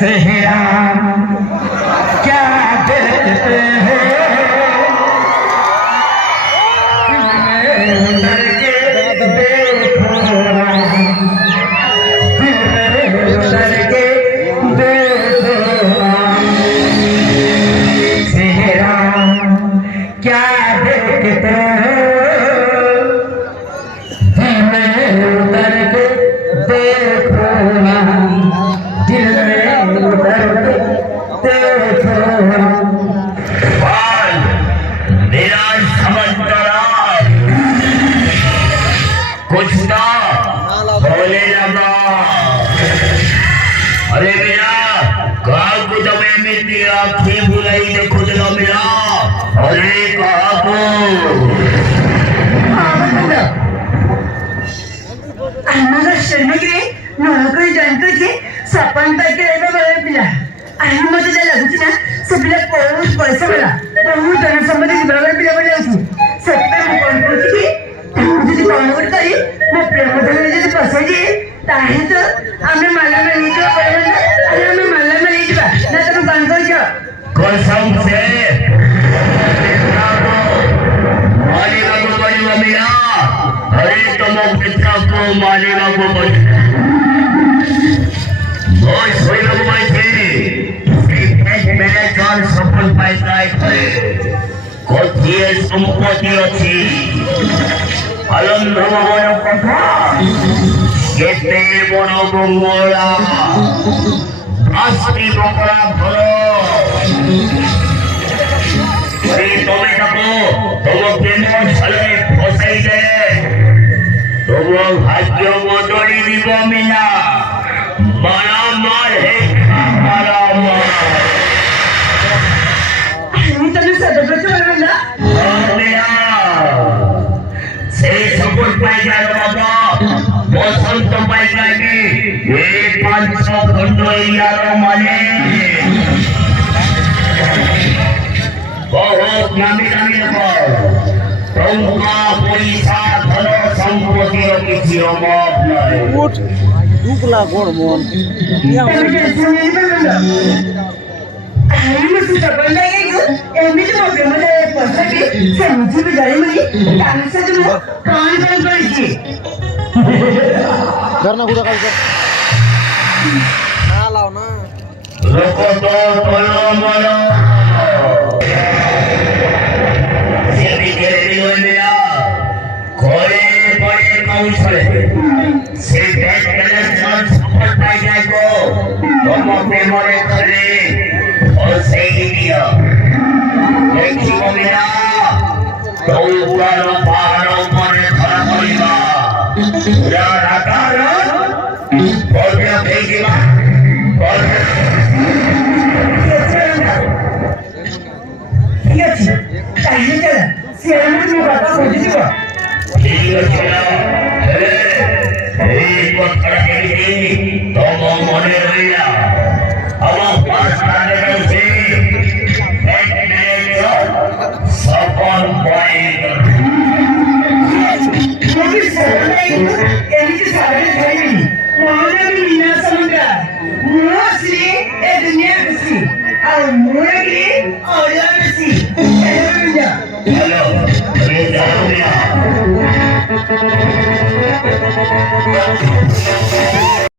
चेहरा क्या देखते हैं उतर के देखो उतर के देखो चेहरा क्या देखते हैं उतर के देखो दिल में उतर के देखो मेरा समझदार कुछ ना बोले लगा अरे मेरा कहा को दबे में तेरा आँखें बुलाई ने खुद ना मिला अरे कहा को आम्हाला शर्मगे नोकरी जनतेची सपन पैकी एवढं वेळ दिला आणि मग त्याच्या लागूची ना सगळ्या पळून पैसे मला बहु जनसंबंधी बरोबर पिला पडले होती सत्तर कोण पोचली तुझी कोणावर तरी मग प्रेमधनाची पसंती आहे तर आम्ही मला मिळली आणि आम्ही मला मिळली नाही तर बांधवायच्या कसम से मालेगा को बड़ी मिला अरे तुम पिता को मालेगा को बड़ी बहुत सोई लोग बैठे मेरे जान सफल पाइता है कोथिए संपत्ति अच्छी अलंध भवन कथा केते बड़ बंगला आस्ती बकरा भलो अरे तुम्हें तको तुम प्रेम छले फसाई दे तुम भाग्य बदली दीब मिला मारा मार है मारा मार मी तरी सदस्य बनवला से सपोर्ट पाहिजे बाबा बसंत पाहिजे हे 500 खंड यार माने बहुत नामी नामी लोग तुमका पैसा धन संपत्ति किसी अभाव नहीं दुखला गोड मोहन करणं कुठं काय कर ना लाव ना लोक तो बोलो बोलो सेवी केलेली वंदिया खोले बड़े कौशल से बैठ के जान सफल पाई को तुम प्रेमरे खले और सही दिया एक जीव मेरा तो उगारो पारो मने खरा करिबा पूरा रातार और क्या भेजिबा और ঠিক আছে তাহলে চল সিয়ারের মে কথা বলতে দিব ठीक है चलो एक बार खड़ा करेगी तो वो मने रहिया अब पास करने से एक मिनट सफल पाएगा क्योंकि एनिके सारे भाई मोहन मीना समुद्र मोसी ए दुनिया बसी और मोरगी औलाद बसी हेलो ये जाओ